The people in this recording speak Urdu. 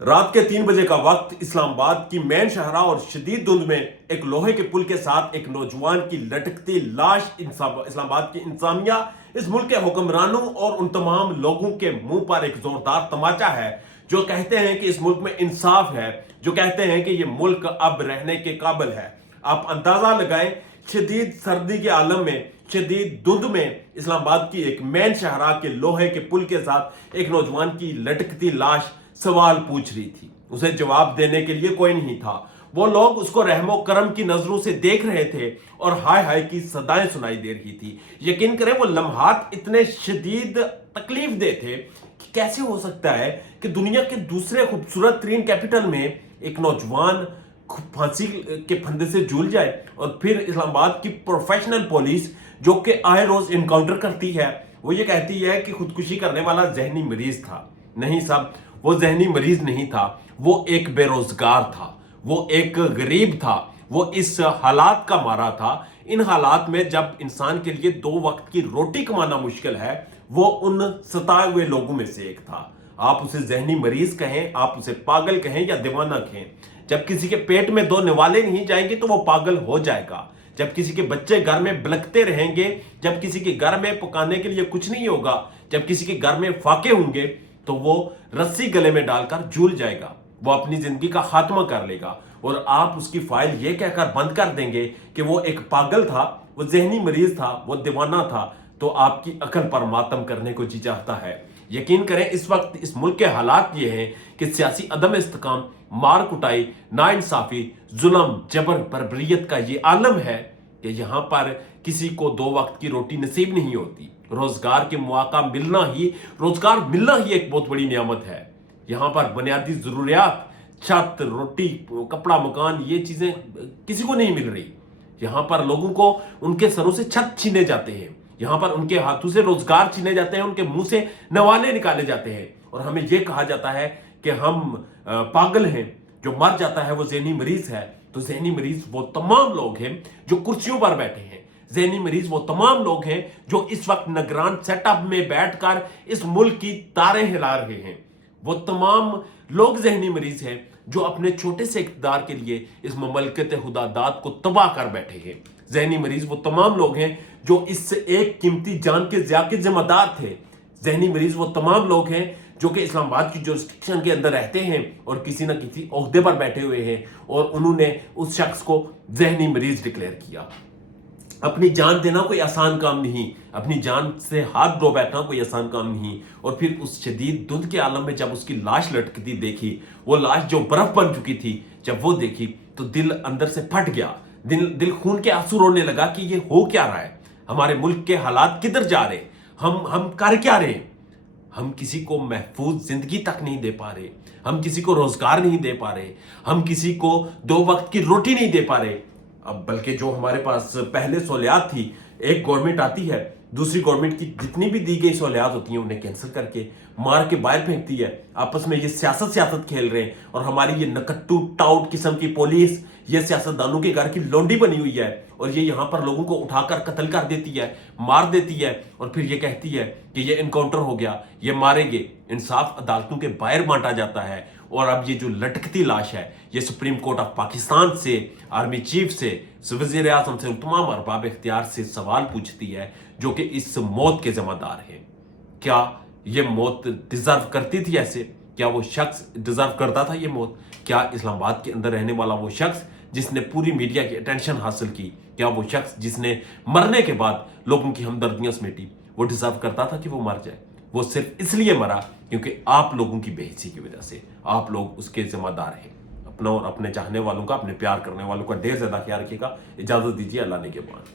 رات کے 3 بجے کا وقت اسلام آباد کی مین شاہراہ اور شدید دھند میں ایک لوہے کے پل کے ساتھ ایک نوجوان کی لٹکتی لاش اسلام آباد کی انتظامیہ، اس ملک کے حکمرانوں اور ان تمام لوگوں کے منہ پر ایک زوردار تماچا ہے جو کہتے ہیں کہ اس ملک میں انصاف ہے، جو کہتے ہیں کہ یہ ملک اب رہنے کے قابل ہے۔ آپ اندازہ لگائیں، شدید سردی کے عالم میں، شدید دھند میں اسلام آباد کی ایک مین شاہراہ کے لوہے کے پل کے ساتھ ایک نوجوان کی لٹکتی لاش سوال پوچھ رہی تھی۔ اسے جواب دینے کے لیے کوئی نہیں تھا۔ وہ لوگ اس کو رحم و کرم کی نظروں سے دیکھ رہے تھے اور ہائے ہائے کی صدائیں سنائی دے رہی تھی۔ یقین کریں وہ لمحات اتنے شدید تکلیف دہ تھے کہ کیسے ہو سکتا ہے کہ دنیا کے دوسرے خوبصورت ترین کیپٹل میں ایک نوجوان پھانسی کے پھندے سے جھول جائے، اور پھر اسلام آباد کی پروفیشنل پولیس جو کہ آئے روز انکاؤنٹر کرتی ہے، وہ یہ کہتی ہے کہ خودکشی کرنے والا ذہنی مریض تھا۔ نہیں صاحب، وہ ذہنی مریض نہیں تھا، وہ ایک بے روزگار تھا، وہ ایک غریب تھا، وہ اس حالات کا مارا تھا۔ ان حالات میں جب انسان کے لیے 2 وقت کی روٹی کمانا مشکل ہے، وہ ان ستائے ہوئے لوگوں میں سے ایک تھا۔ آپ اسے ذہنی مریض کہیں، آپ اسے پاگل کہیں یا دیوانہ کہیں، جب کسی کے پیٹ میں 2 نوالے نہیں جائیں گے تو وہ پاگل ہو جائے گا۔ جب کسی کے بچے گھر میں بلکتے رہیں گے، جب کسی کے گھر میں پکانے کے لیے کچھ نہیں ہوگا، جب کسی کے گھر میں فاقے ہوں گے، تو وہ رسی گلے میں ڈال کر جھول جائے گا، وہ اپنی زندگی کا خاتمہ کر لے گا، اور آپ اس کی فائل یہ کہہ کر بند کر دیں گے کہ وہ ایک پاگل تھا، وہ ذہنی مریض تھا، وہ دیوانہ تھا، تو آپ کی عقل پر ماتم کرنے کو جی چاہتا ہے۔ یقین کریں اس وقت اس ملک کے حالات یہ ہیں کہ سیاسی عدم استحکام، مار کٹائی، ناانصافی، ظلم، جبر، بربریت کا یہ عالم ہے کہ یہاں پر کسی کو 2 وقت کی روٹی نصیب نہیں ہوتی۔ روزگار کے مواقع ملنا ہی ایک بہت بڑی نعمت ہے۔ یہاں پر بنیادی ضروریات، چھت، روٹی، کپڑا، مکان، یہ چیزیں کسی کو نہیں مل رہی۔ یہاں پر لوگوں کو ان کے سروں سے چھت چھینے جاتے ہیں، یہاں پر ان کے ہاتھوں سے روزگار چھینے جاتے ہیں، ان کے منہ سے نوالے نکالے جاتے ہیں، اور ہمیں یہ کہا جاتا ہے کہ ہم پاگل ہیں، جو مر جاتا ہے وہ ذہنی مریض ہے۔ تو ذہنی مریض وہ تمام لوگ ہیں جو کرسیوں پر بیٹھے ہیں، ذہنی مریض وہ تمام لوگ ہیں جو اس وقت نگران سیٹ اپ میں بیٹھ کر اس ملک کی تاریں ہلا رہے ہیں، وہ تمام لوگ ذہنی مریض ہیں جو اپنے چھوٹے سے اقتدار کے لیے اس مملکت خداداد کو تباہ کر بیٹھے ہیں۔ ذہنی مریض وہ تمام لوگ ہیں جو اس سے ایک قیمتی جان کے ضیاع کے ذمہ دار تھے۔ ذہنی مریض وہ تمام لوگ ہیں جو کہ اسلام آباد کی جورسڈکشن کے اندر رہتے ہیں اور کسی نہ کسی عہدے پر بیٹھے ہوئے ہیں، اور انہوں نے اس شخص کو ذہنی مریض ڈکلیئر کیا۔ اپنی جان دینا کوئی آسان کام نہیں، اپنی جان سے ہاتھ دھو بیٹھنا کوئی آسان کام نہیں، اور پھر اس شدید دھند کے عالم میں جب اس کی لاش لٹکتی دیکھی، وہ لاش جو برف بن چکی تھی، جب وہ دیکھی تو دل اندر سے پھٹ گیا، دل خون کے آنسو رونے لگا کہ یہ ہو کیا رہا ہے، ہمارے ملک کے حالات کدھر جا رہے، ہم کر کیا رہے ہیں؟ ہم کسی کو محفوظ زندگی تک نہیں دے پا رہے، ہم کسی کو روزگار نہیں دے پا رہے، ہم کسی کو 2 وقت کی روٹی نہیں دے پا رہے۔ اب بلکہ جو ہمارے پاس پہلے سہولیات تھی، ایک گورنمنٹ آتی ہے، دوسری گورنمنٹ کی جتنی بھی دی گئی سہولیات ہوتی ہیں انہیں کینسل کر کے مار کے باہر پھینکتی ہے۔ آپس میں یہ سیاست کھیل رہے ہیں، اور ہماری یہ نکٹو ٹاؤٹ قسم کی پولیس یہ سیاستدانوں کے گھر کی لونڈی بنی ہوئی ہے، اور یہ یہاں پر لوگوں کو اٹھا کر قتل کر دیتی ہے، مار دیتی ہے، اور پھر یہ کہتی ہے کہ یہ انکاؤنٹر ہو گیا، یہ ماریں گے۔ انصاف عدالتوں کے باہر بانٹا جاتا ہے، اور اب یہ جو لٹکتی لاش ہے یہ سپریم کورٹ آف پاکستان سے، آرمی چیف سے، وزیر اعظم سے، تمام ارباب اختیار سے سوال پوچھتی ہے جو کہ اس موت کے ذمہ دار ہیں۔ کیا یہ موت ڈیزرو کرتی تھی ایسے؟ کیا وہ شخص ڈیزرو کرتا تھا یہ موت؟ کیا اسلام آباد کے اندر رہنے والا وہ شخص جس نے پوری میڈیا کی اٹینشن حاصل کی، کیا وہ شخص جس نے مرنے کے بعد لوگوں کی ہمدردیاں سمیٹی، وہ ڈیزرو کرتا تھا کہ وہ مر جائے؟ وہ صرف اس لیے مرا کیونکہ آپ لوگوں کی بے حسی کی وجہ سے، آپ لوگ اس کے ذمہ دار ہیں۔ اپنا اور اپنے چاہنے والوں کا، اپنے پیار کرنے والوں کا ڈھیر زیادہ خیال رکھیے گا۔ اجازت دیجیے، اللہ نے کے بعد۔